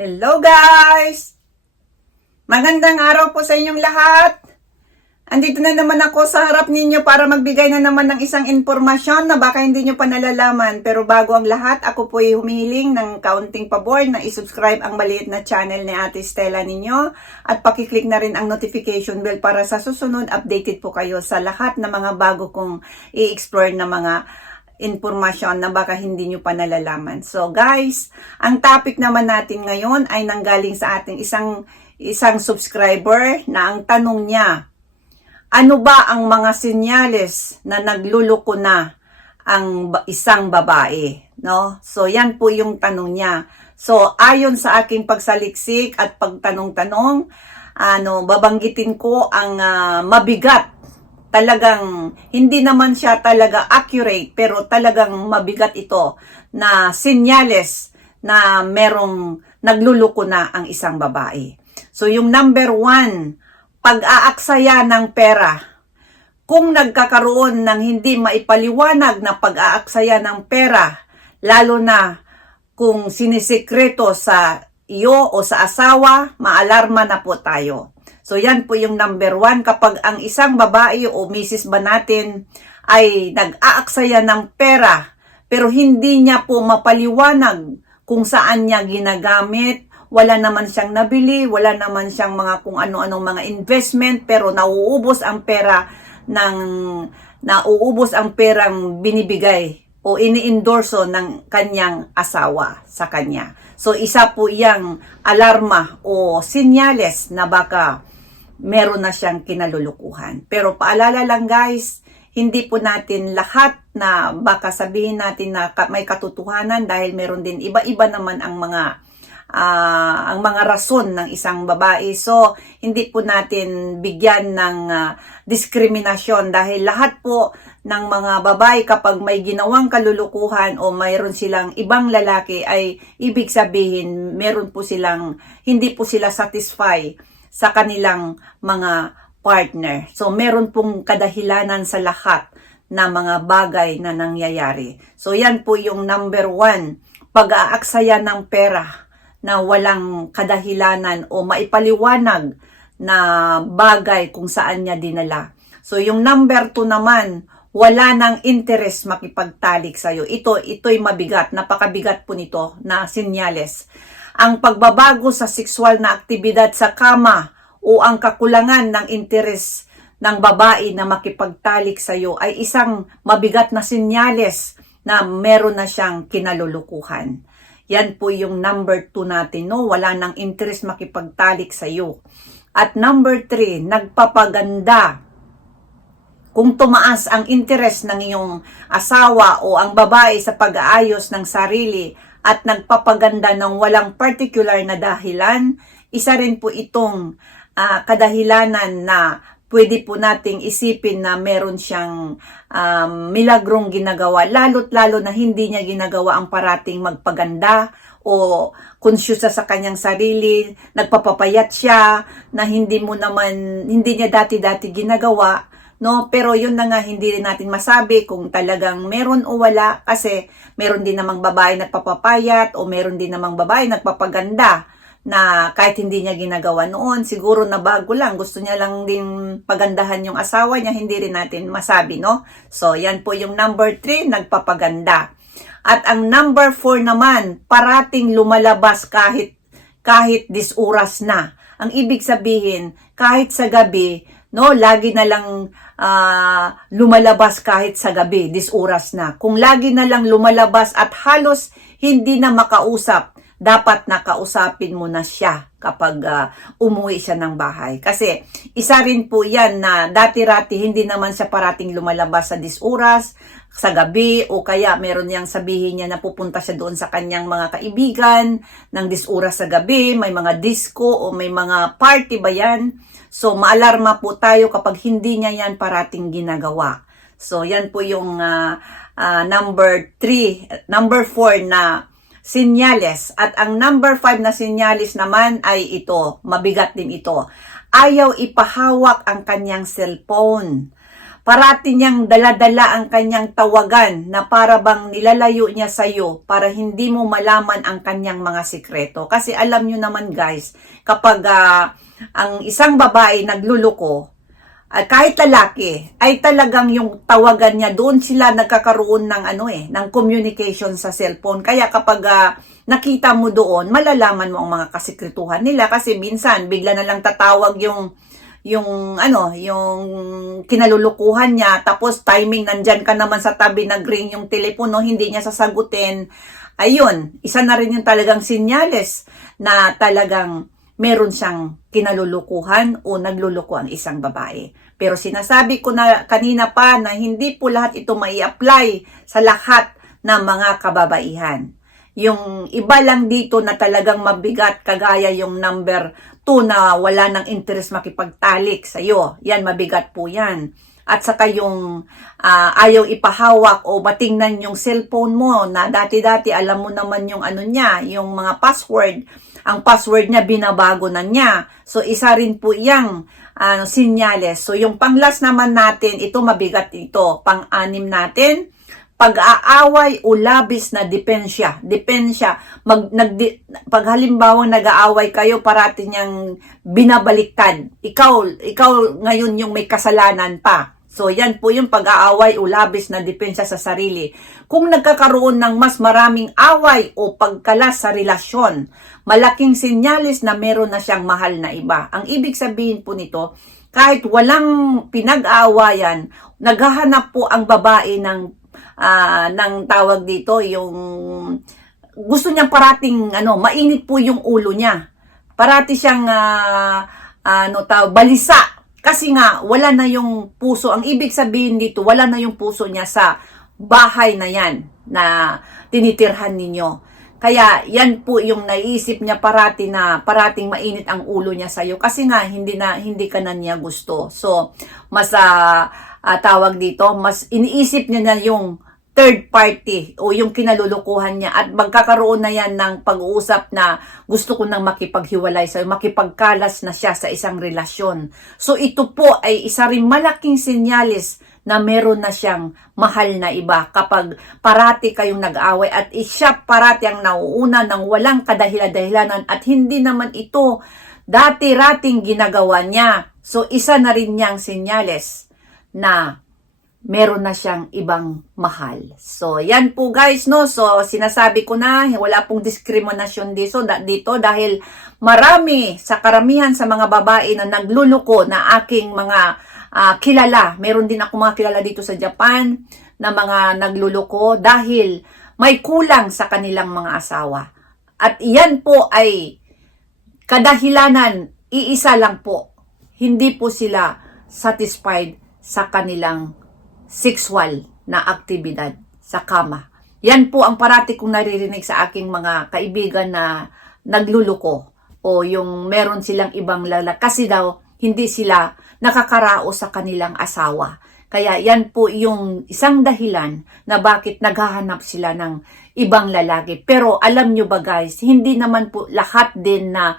Hello guys! Magandang araw po sa inyong lahat. Andito na naman ako sa harap ninyo para magbigay na naman ng isang impormasyon na baka hindi nyo pa nalalaman. Pero bago ang lahat, ako po ay humihiling ng kaunting pabor na isubscribe ang maliit na channel ni Ate Stella ninyo at pakiclick na rin ang notification bell para sa susunod updated po kayo sa lahat ng mga bago kong i-explore na mga informasyon na baka hindi nyo pa nalalaman. So guys, ang topic naman natin ngayon ay nanggaling sa ating isang isang subscriber na ang tanong niya, ano ba ang mga senyales na nagluluko na ang isang babae, no? So yan po yung tanong niya. So ayon sa aking pagsaliksik at pagtanong-tanong, ano, babanggitin ko ang ah, mabigat talagang hindi naman siya talaga accurate pero talagang mabigat ito na senyales na merong nagluluko na ang isang babae. So yung number one, pag-aaksaya ng pera. Kung nagkakaroon ng hindi maipaliwanag na pag-aaksaya ng pera, lalo na kung sinisekreto sa iyo o sa asawa, maalarma na po tayo. So yan po yung number one. Kapag ang isang babae o misis ba natin ay nag-aaksaya ng pera, pero hindi niya po mapaliwanag kung saan niya ginagamit, wala naman siyang nabili, wala naman siyang mga kung ano-anong mga investment, pero nauubos ang pera ng nauubos ang perang binibigay o ini-endorso ng kanyang asawa sa kanya. So isa po iyang alarma o sinyales na baka meron na siyang kinalulukuhan. Pero paalala lang guys, hindi po natin lahat na baka sabihin natin na may katotohanan dahil meron din iba-iba naman ang mga ah, ang mga rason ng isang babae. So, hindi po natin bigyan ng ah, diskriminasyon dahil lahat po ng mga babae kapag may ginawang kalulukuhan o mayroon silang ibang lalaki ay ibig sabihin meron po silang hindi po sila satisfy sa kanilang mga partner. So, meron pong kadahilanan sa lahat na mga bagay na nangyayari. So, yan po yung number one, pag-aaksaya ng pera na walang kadahilanan o maipaliwanag na bagay kung saan niya dinala. So, yung number two naman, wala nang interest makipagtalik sa'yo. Ito, ito'y mabigat, napakabigat po nito na sinyales. Ang pagbabago sa sexual na aktibidad sa kama o ang kakulangan ng interes ng babae na makipagtalik sa iyo ay isang mabigat na sinyales na meron na siyang kinalulukuhan. Yan po yung number two natin, no? Wala nang interest makipagtalik sa iyo. At number three, nagpapaganda kung tumaas ang interes ng iyong asawa o ang babae sa pag-aayos ng sarili at nagpapaganda ng walang particular na dahilan, isa rin po itong ah, kadahilanan na pwede po nating isipin na meron siyang um, milagrong ginagawa, lalo't lalo na hindi niya ginagawa ang parating magpaganda o siya sa kanyang sarili, nagpapapayat siya na hindi mo naman, hindi niya dati-dati ginagawa, no? Pero yun na nga hindi rin natin masabi kung talagang meron o wala kasi meron din namang babae nagpapapayat o meron din namang babae nagpapaganda na kahit hindi niya ginagawa noon, siguro na bago lang, gusto niya lang din pagandahan yung asawa niya, hindi rin natin masabi, no? So, yan po yung number 3, nagpapaganda. At ang number 4 naman, parating lumalabas kahit kahit disuras na. Ang ibig sabihin, kahit sa gabi, no, lagi na lang ah, lumalabas kahit sa gabi, disuras na. Kung lagi na lang lumalabas at halos hindi na makausap, dapat nakausapin mo na siya kapag ah, umuwi siya ng bahay. Kasi isa rin po yan na dati-rati hindi naman siya parating lumalabas sa disuras, sa gabi, o kaya meron niyang sabihin niya na pupunta siya doon sa kanyang mga kaibigan ng disuras sa gabi, may mga disco o may mga party ba yan. So maalarma po tayo kapag hindi niya yan parating ginagawa. So yan po yung ah, ah, number 3, number 4 na sinyales. At ang number 5 na sinyales naman ay ito, mabigat din ito. Ayaw ipahawak ang kanyang cellphone. parati niyang daladala ang kanyang tawagan na para bang nilalayo niya sa iyo para hindi mo malaman ang kanyang mga sikreto. Kasi alam niyo naman guys, kapag ah, ang isang babae nagluluko, at kahit lalaki, ay talagang yung tawagan niya, doon sila nagkakaroon ng ano eh, ng communication sa cellphone. Kaya kapag ah, nakita mo doon, malalaman mo ang mga kasikretuhan nila kasi minsan bigla na lang tatawag yung yung ano, yung kinalulukuhan niya, tapos timing nandyan ka naman sa tabi nag-ring yung telepono, hindi niya sasagutin. Ayun, isa na rin yung talagang sinyales na talagang meron siyang kinalulukuhan o nagluluko ang isang babae. Pero sinasabi ko na kanina pa na hindi po lahat ito mai apply sa lahat ng mga kababaihan. Yung iba lang dito na talagang mabigat kagaya yung number 2 na wala ng interest makipagtalik sa iyo. Yan mabigat po yan. At saka yung ah, ayaw ipahawak o batingnan yung cellphone mo na dati-dati alam mo naman yung ano niya, yung mga password. Ang password niya binabago na niya. So isa rin po yang ano, sinyales. So yung panglas naman natin, ito mabigat ito. Pang-anim natin, pag-aaway o labis na depensya. Depensya. Mag, nagdi, pag halimbawa nag-aaway kayo, parati niyang binabaliktad. Ikaw, ikaw ngayon yung may kasalanan pa. So, yan po yung pag-aaway o labis na depensya sa sarili. Kung nagkakaroon ng mas maraming away o pagkalas sa relasyon, malaking sinyalis na meron na siyang mahal na iba. Ang ibig sabihin po nito, kahit walang pinag-aawayan, naghahanap po ang babae ng ah, ng tawag dito, yung gusto niyang parating ano, mainit po yung ulo niya. Parati siyang ah, ano tawag, balisa. Kasi nga wala na yung puso. Ang ibig sabihin dito, wala na yung puso niya sa bahay na yan na tinitirhan ninyo. Kaya yan po yung naisip niya parati na parating mainit ang ulo niya sa iyo kasi nga hindi na hindi ka na niya gusto. So mas ah, ah, tawag dito, mas iniisip niya na yung third party o yung kinalulukuhan niya at magkakaroon na yan ng pag-uusap na gusto ko nang makipaghiwalay sa makipagkalas na siya sa isang relasyon. So ito po ay isa rin malaking sinyalis na meron na siyang mahal na iba kapag parati kayong nag-away at siya parati ang nauuna ng walang kadahilan-dahilanan at hindi naman ito dati-rating ginagawa niya. So isa na rin niyang sinyales na meron na siyang ibang mahal. So, yan po guys, no? So, sinasabi ko na, wala pong diskriminasyon dito, dito dahil marami sa karamihan sa mga babae na nagluluko na aking mga ah, kilala. Meron din ako mga kilala dito sa Japan na mga nagluluko dahil may kulang sa kanilang mga asawa. At iyan po ay kadahilanan, iisa lang po. Hindi po sila satisfied sa kanilang sexual na aktibidad sa kama. Yan po ang parati kong naririnig sa aking mga kaibigan na nagluluko o yung meron silang ibang lala kasi daw hindi sila nakakaraos sa kanilang asawa. Kaya yan po yung isang dahilan na bakit naghahanap sila ng ibang lalaki. Pero alam nyo ba guys, hindi naman po lahat din na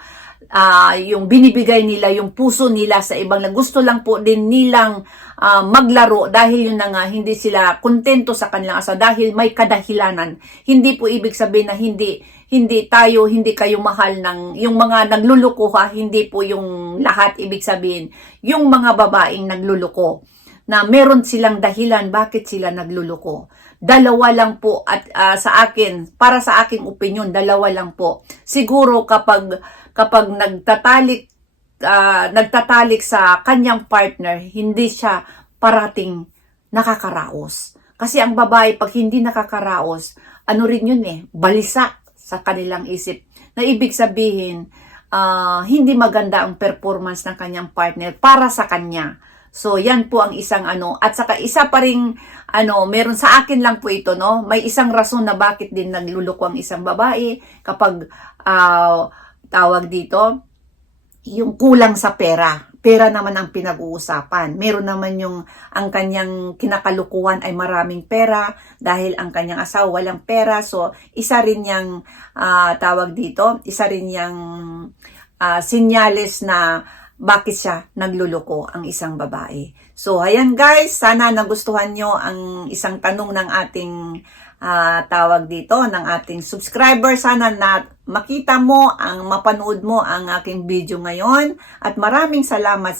ah, yung binibigay nila, yung puso nila sa ibang na gusto lang po din nilang ah, maglaro dahil yun na nga hindi sila kontento sa kanilang asawa dahil may kadahilanan. Hindi po ibig sabihin na hindi hindi tayo, hindi kayo mahal ng yung mga nagluluko hindi po yung lahat ibig sabihin. Yung mga babaeng nagluluko na meron silang dahilan bakit sila nagluluko. Dalawa lang po at ah, sa akin, para sa aking opinion, dalawa lang po. Siguro kapag kapag nagtatalik ah, nagtatalik sa kanyang partner, hindi siya parating nakakaraos. Kasi ang babae pag hindi nakakaraos, ano rin yun eh, balisa sa kanilang isip. Na ibig sabihin, ah, hindi maganda ang performance ng kanyang partner para sa kanya. So, yan po ang isang ano. At saka isa pa ring, ano, meron sa akin lang po ito, no? May isang rason na bakit din nagluluko ang isang babae kapag, ah, tawag dito, yung kulang sa pera. Pera naman ang pinag-uusapan. Meron naman yung ang kanyang kinakalukuhan ay maraming pera dahil ang kanyang asawa walang pera. So, isa rin yung ah, tawag dito, isa rin yung ah, sinyales na bakit siya nagluluko ang isang babae. So, ayan guys, sana nagustuhan nyo ang isang tanong ng ating ah, tawag dito, ng ating subscriber. Sana na makita mo, ang mapanood mo ang aking video ngayon. At maraming salamat